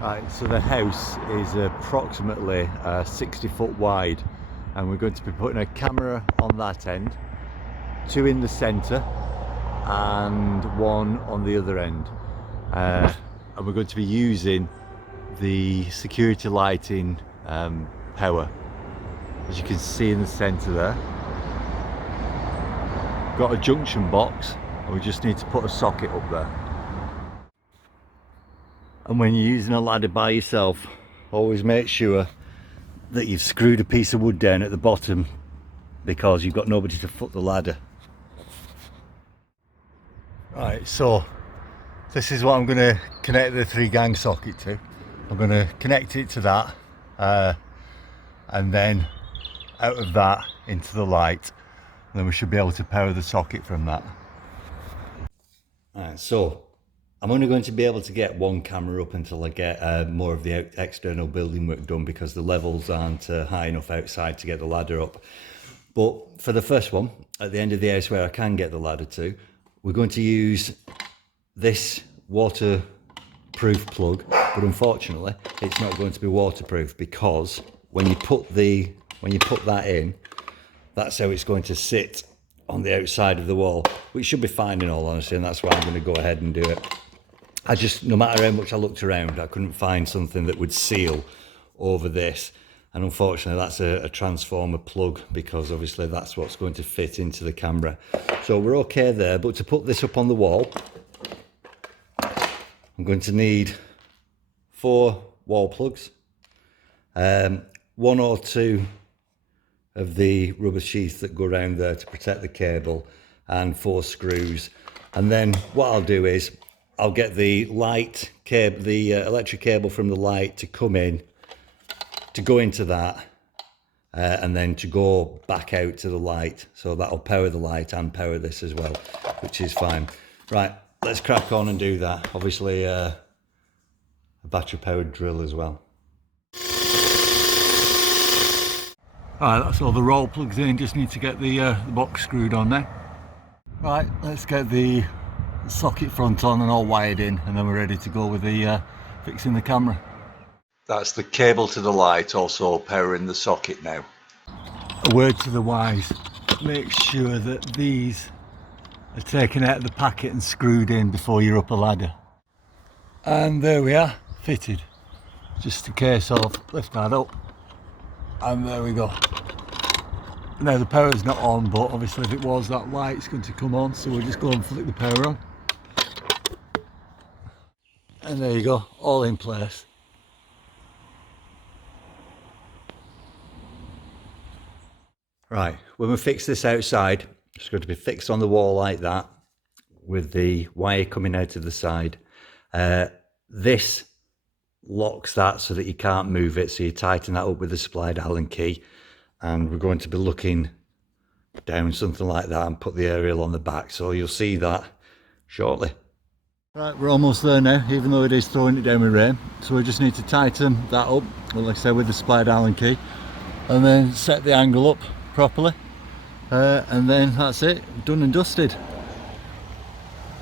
Right, so the house is approximately 60 foot wide, and we're going to be putting a camera on that end, two in the centre and one on the other end, and we're going to be using the security lighting power, as you can see in the centre there. Got a junction box and we just need to put a socket up there. And when you're using a ladder by yourself, always make sure that you've screwed a piece of wood down at the bottom, because you've got nobody to foot the ladder. Right, so this is what I'm going to connect the 3-gang socket to. I'm going to connect it to that and then out of that into the light, and then we should be able to power the socket from that. Alright, so I'm only going to be able to get one camera up until I get more of the external building work done, because the levels aren't high enough outside to get the ladder up. But for the first one, at the end of the house where I can get the ladder to, we're going to use this waterproof plug, but unfortunately it's not going to be waterproof, because when you put that in, that's how it's going to sit on the outside of the wall, which should be fine in all honesty, and that's why I'm going to go ahead and do it. No matter how much I looked around, I couldn't find something that would seal over this, and unfortunately that's a transformer plug, because obviously that's what's going to fit into the camera. So we're okay there, but to put this up on the wall, I'm going to need 4 wall plugs, 1 or 2 of the rubber sheath that go around there to protect the cable, and 4 screws. And then what I'll do is I'll get the light cable, the electric cable from the light to come in, to go into that, and then to go back out to the light. So that'll power the light and power this as well, which is fine. Right, let's crack on and do that. Obviously a battery powered drill as well. Alright, that's all the roll plugs in, just need to get the box screwed on now. Right, let's get the socket front on and all wired in, and then we're ready to go with the fixing the camera. That's the cable to the light, also powering the socket now. A word to the wise, make sure that these are taken out of the packet and screwed in before you're up a ladder. And there we are, fitted. Just a case of lift that up, and there we go. Now the power's not on, but obviously if it was, that light's going to come on, so we'll just go and flick the power on. And there you go, all in place. Right, when we fix this outside, it's going to be fixed on the wall like that, with the wire coming out of the side. This locks that so that you can't move it, so you tighten that up with a supplied Allen key, and we're going to be looking down something like that and put the aerial on the back, so you'll see that shortly. Right, we're almost there now, even though it is throwing it down with rain, so we just need to tighten that up, like I said, with the supplied Allen key, and then set the angle up properly, and then that's it, done and dusted,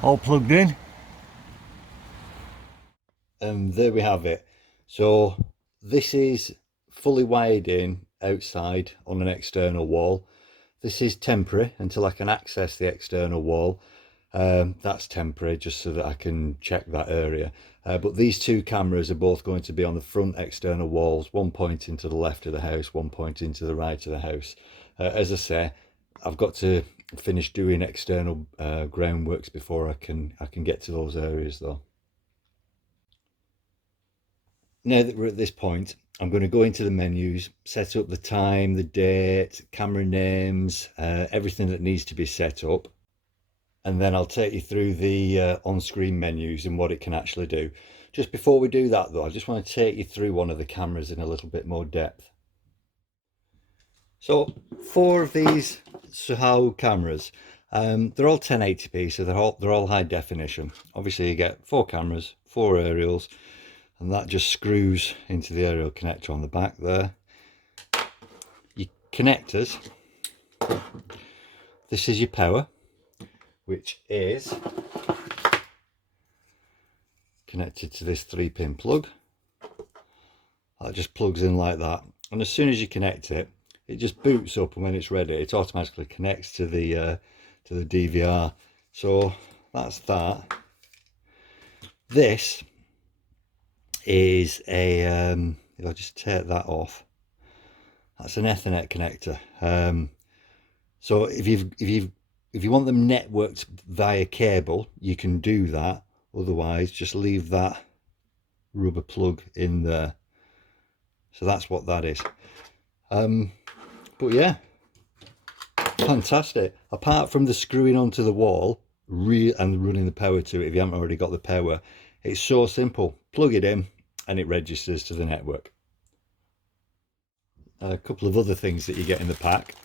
all plugged in. And there we have it. So this is fully wired in outside on an external wall. This is temporary until I can access the external wall. That's temporary, just so that I can check that area. But these 2 cameras are both going to be on the front external walls, one pointing to the left of the house, one pointing to the right of the house. As I say, I've got to finish doing external groundworks before I can get to those areas though. Now that we're at this point, I'm going to go into the menus, set up the time, the date, camera names, everything that needs to be set up. And then I'll take you through the on-screen menus and what it can actually do. Just before we do that though, I just want to take you through one of the cameras in a little bit more depth. So 4 of these Soohao cameras, they're all 1080p, so they're all high definition. Obviously you get 4 cameras, 4 aerials, and that just screws into the aerial connector on the back there. Your connectors, this is your power, which is connected to this 3-pin plug. That just plugs in like that, and as soon as you connect it, it just boots up, and when it's ready, it automatically connects to the DVR. So that's that. This is a if I just take that off, that's an Ethernet connector. So if you want them networked via cable, you can do that. Otherwise, just leave that rubber plug in there. So that's what that is. But yeah, fantastic. Apart from the screwing onto the wall and running the power to it, if you haven't already got the power, it's so simple. Plug it in and it registers to the network. A couple of other things that you get in the pack.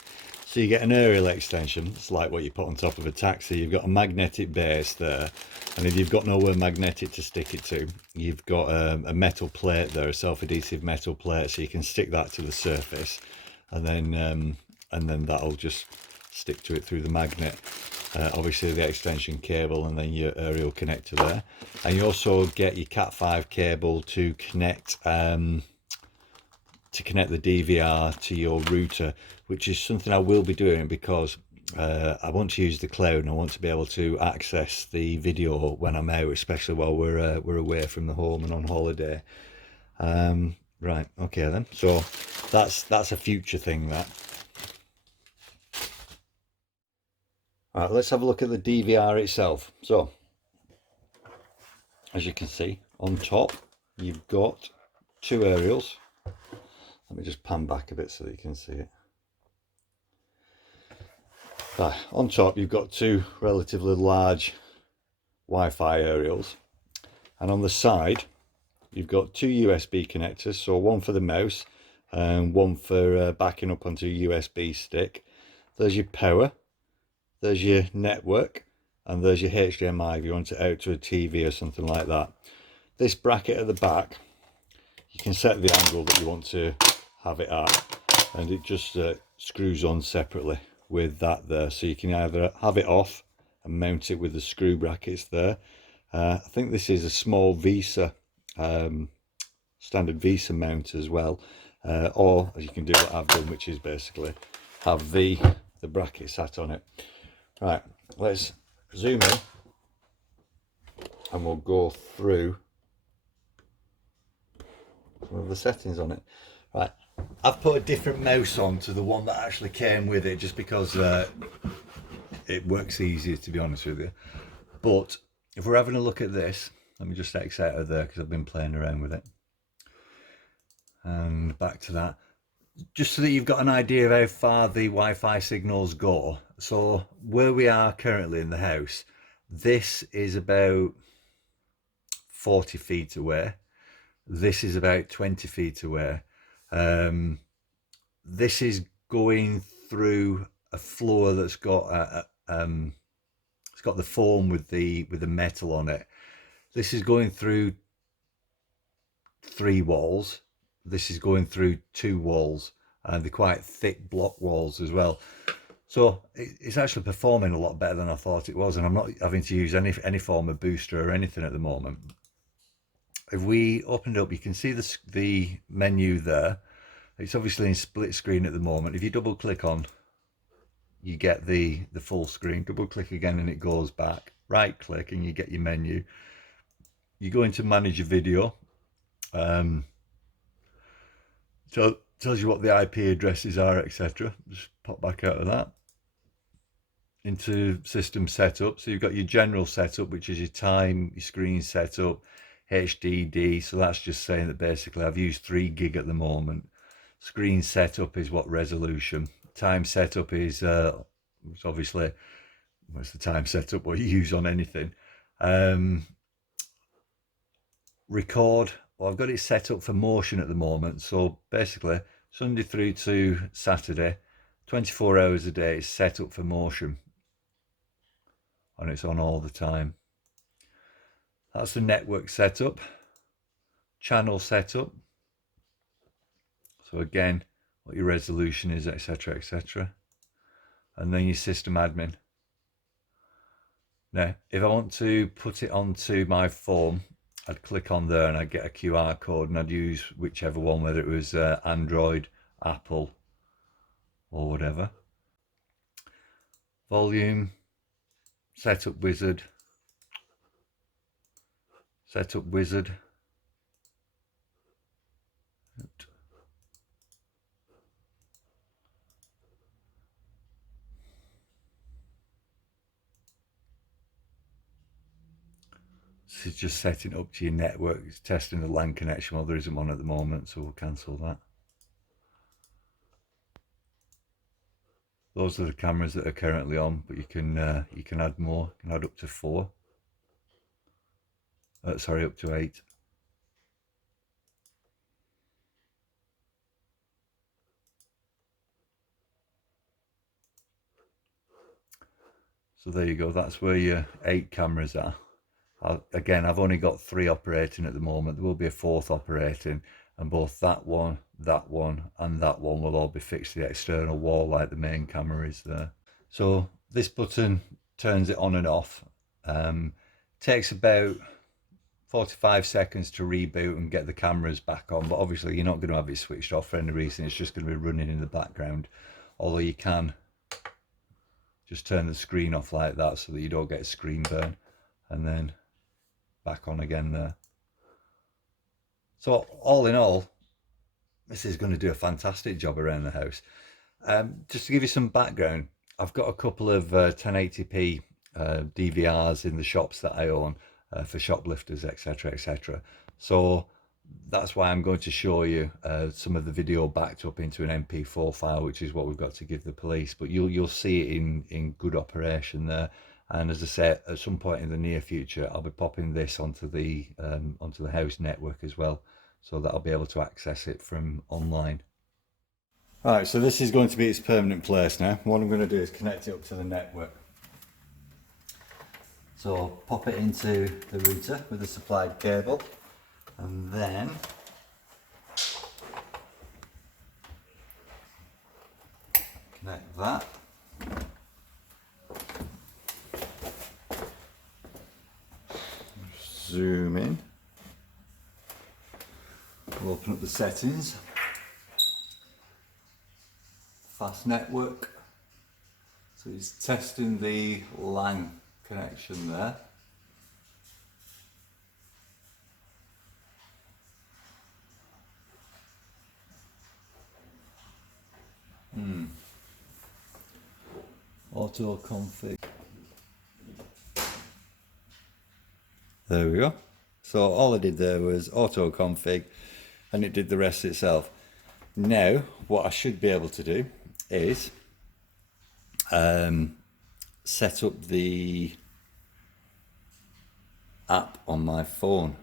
So you get an aerial extension. It's like what you put on top of a taxi. You've got a magnetic base there, and if you've got nowhere magnetic to stick it to, you've got a metal plate there, a self-adhesive metal plate, so you can stick that to the surface, and then that'll just stick to it through the magnet. Obviously the extension cable, and then your aerial connector there, and you also get your Cat5 cable to connect the DVR to your router, which is something I will be doing because I want to use the cloud, and I want to be able to access the video when I'm out, especially while we're away from the home and on holiday. Right, okay then. So that's a future thing, that. All right, let's have a look at the DVR itself. So, as you can see, on top you've got two aerials. Let me just pan back a bit so that you can see it. Right, on top you've got two relatively large Wi-Fi aerials, and on the side you've got two USB connectors, so one for the mouse and one for backing up onto a USB stick. There's your power, there's your network, and there's your HDMI if you want it out to a TV or something like that. This bracket at the back, you can set the angle that you want to have it at, and it just screws on separately with that there, so you can either have it off and mount it with the screw brackets there. I think this is a small VESA, standard VESA mount as well, or you can do what I've done, which is basically have the bracket sat on it. Right, let's zoom in and we'll go through some of the settings on it. Right, I've put a different mouse on to the one that actually came with it, just because it works easier, to be honest with you. But if we're having a look at this, let me just X out of there because I've been playing around with it. And back to that, just so that you've got an idea of how far the Wi-Fi signals go. So where we are currently in the house, this is about 40 feet away. This is about 20 feet away. This is going through a floor that's got it's got the foam with the metal on it. This is going through 3 walls. This is going through 2 walls, and they're quite thick block walls as well. So it's actually performing a lot better than I thought it was, and I'm not having to use any form of booster or anything at the moment. If we open it up, you can see the menu there. It's obviously in split screen at the moment. If you double click on, you get the full screen. Double click again and it goes back. Right click and you get your menu. You go into manage your video. So tells you what the IP addresses are, etc. Just pop back out of that into system setup. So you've got your general setup, which is your time, your screen setup, HDD. So that's just saying that basically I've used 3 gig at the moment. Screen setup is what resolution. Time setup is obviously what's the time setup, what you use on anything. Record, well, I've got it set up for motion at the moment. So basically Sunday through to Saturday, 24 hours a day, it's set up for motion, and it's on all the time. That's the network setup. Channel setup, so again what your resolution is, etc, etc. And then your system admin. Now if I want to put it onto my phone, I'd click on there and I'd get a QR code, and I'd use whichever one, whether it was Android, Apple, or whatever. Volume, setup wizard, setup wizard. This is just setting up to your network. It's testing the LAN connection. Well, there isn't one at the moment, so we'll cancel that. Those are the cameras that are currently on, but you can add more. You can add up to 4. Sorry, up to 8. So there you go. That's where your 8 cameras are. Again, I've only got 3 operating at the moment. There will be a 4th operating, and both that one, and that one will all be fixed to the external wall like the main camera is there. So this button turns it on and off. Takes about 45 seconds to reboot and get the cameras back on, but obviously you're not going to have it switched off for any reason. It's just going to be running in the background, although you can just turn the screen off like that so that you don't get a screen burn, and then back on again there. So all in all, this is going to do a fantastic job around the house. Just to give you some background, I've got a couple of 1080p DVRs in the shops that I own for shoplifters, etc, etc. So that's why I'm going to show you some of the video backed up into an MP4 file, which is what we've got to give the police. But you'll see it in good operation there. And as I said, at some point in the near future, I'll be popping this onto the house network as well, so that I'll be able to access it from online. Right, so this is going to be its permanent place now. What I'm going to do is connect it up to the network. So pop it into the router with the supplied cable, and then connect that. Zoom in. We'll open up the settings. Fast network. So it's testing the LAN connection there. Auto config. There we go. So all I did there was auto config, and it did the rest itself. Now what I should be able to do is set up the app on my phone.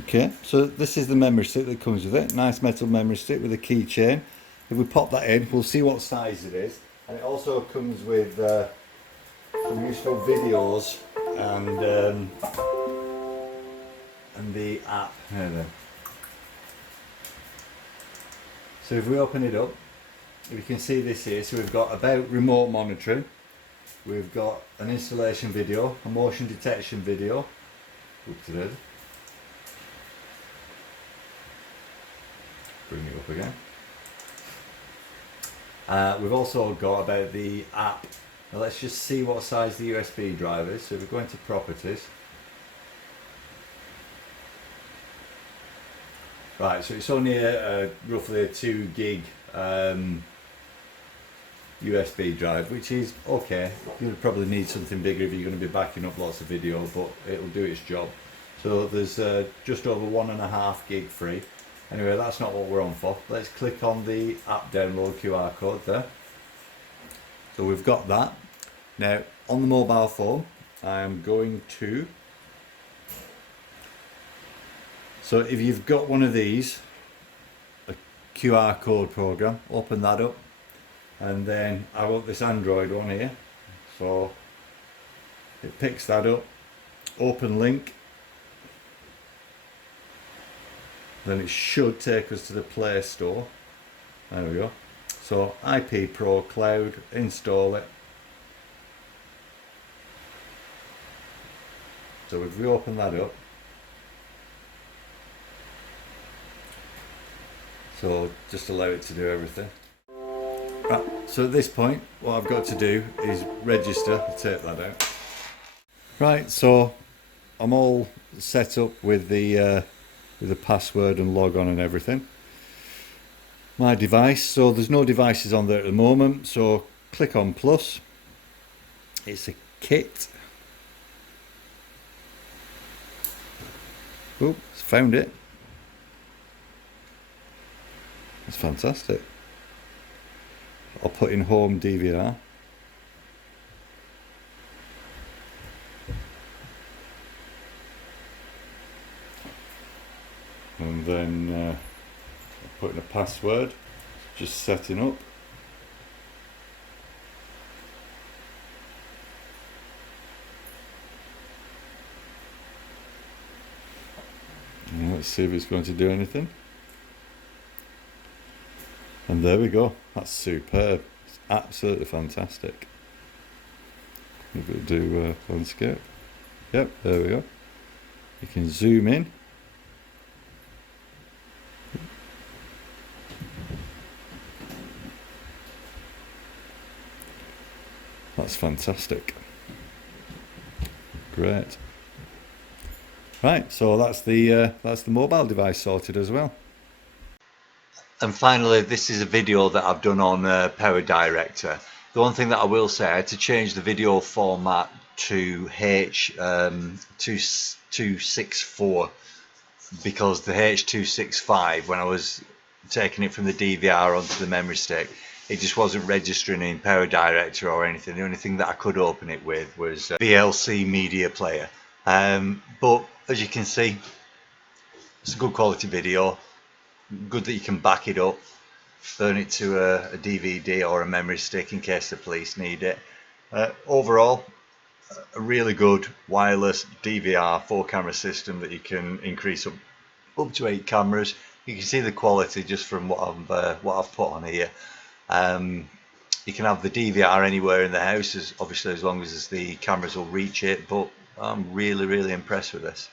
Okay, so this is the memory stick that comes with it. Nice metal memory stick with a keychain. If we pop that in, we'll see what size it is. And it also comes with some useful videos and the app. There. So if we open it up, you can see this here. So we've got about remote monitoring. We've got an installation video, a motion detection video. Up to there. Bring it up again. We've also got about the app. Now let's just see what size the USB drive is. So if we go into properties. Right, so it's only roughly a 2 gig USB drive, which is okay. You'll probably need something bigger if you're going to be backing up lots of video, but it'll do its job. So there's just over 1.5 gig free. Anyway, that's not what we're on for. Let's click on the app download QR code there. So we've got that. Now on the mobile phone, I'm going to, so if you've got one of these, a QR code program, open that up, and then I want this Android one here, so it picks that up, open link, then it should take us to the Play Store. There we go. So IP Pro Cloud, install it. So we've reopened that up. So just allow it to do everything. Right, so at this point, what I've got to do is register. I'll take that out. Right, so I'm all set up with the password and log on and everything. My device, so there's no devices on there at the moment, so click on plus. It's a kit. Oh, found it. That's fantastic. I'll put in home DVR. And then I'll put in a password. Just setting up. And let's see if it's going to do anything. And there we go. That's superb. It's absolutely fantastic. Maybe it'll do landscape. Yep, there we go. You can zoom in. That's fantastic. Great. Right, so that's the mobile device sorted as well. And finally, this is a video that I've done on Power Director. The one thing that I will say, I had to change the video format to H.264 because the H.265, when I was taking it from the DVR onto the memory stick, it just wasn't registering in Power Director or anything. The only thing that I could open it with was VLC Media Player. But as you can see, it's a good quality video. Good that you can back it up, burn it to a DVD or a memory stick in case the police need it. Overall, a really good wireless DVR 4-camera system that you can increase up to 8 cameras. You can see the quality just from what I've put on here. You can have the DVR anywhere in the house, obviously as long as the cameras will reach it, but I'm really impressed with this.